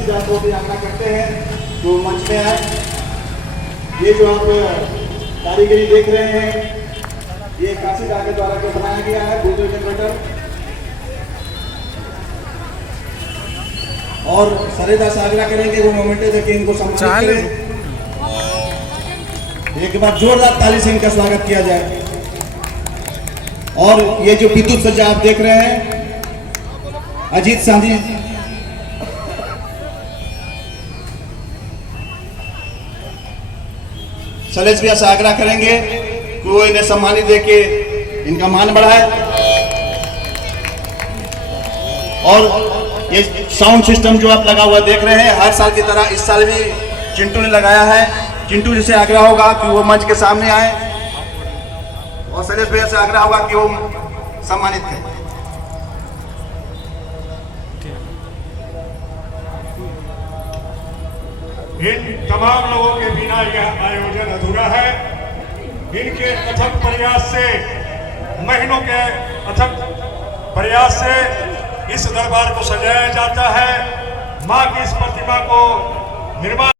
काशी दास को भी आज्ञा करते हैं तो मंच में आए। ये जो आप कारीगरी देख रहे हैं ये काशी दास के द्वारा जो बनाया गया है बूंदे जनरेटर, और सरेदा से आग्रह करेंगे वो मोमेंट देके इनको सम्मानित करें। एक बार जोरदार ताली से इनका स्वागत किया जाए। और ये जो विद्युत सज्जा आप देख रहे हैं अजीत सांधी शैलेश भैया से आग्रह करेंगे कि वो इन्हें सम्मानित देके इनका मान बढ़ाए। और ये साउंड सिस्टम जो आप लगा हुआ देख रहे हैं हर साल की तरह इस साल भी चिंटू ने लगाया है। चिंटू जी से आग्रह होगा कि वो मंच के सामने आए और शैलेश भैया से आग्रह होगा कि वो सम्मानित करें। इन तमाम लोगों के बिना यह आयोजन अधूरा है। इनके अथक प्रयास से, महीनों के अथक प्रयास से इस दरबार को सजाया जाता है। मां की इस प्रतिमा को निर्माण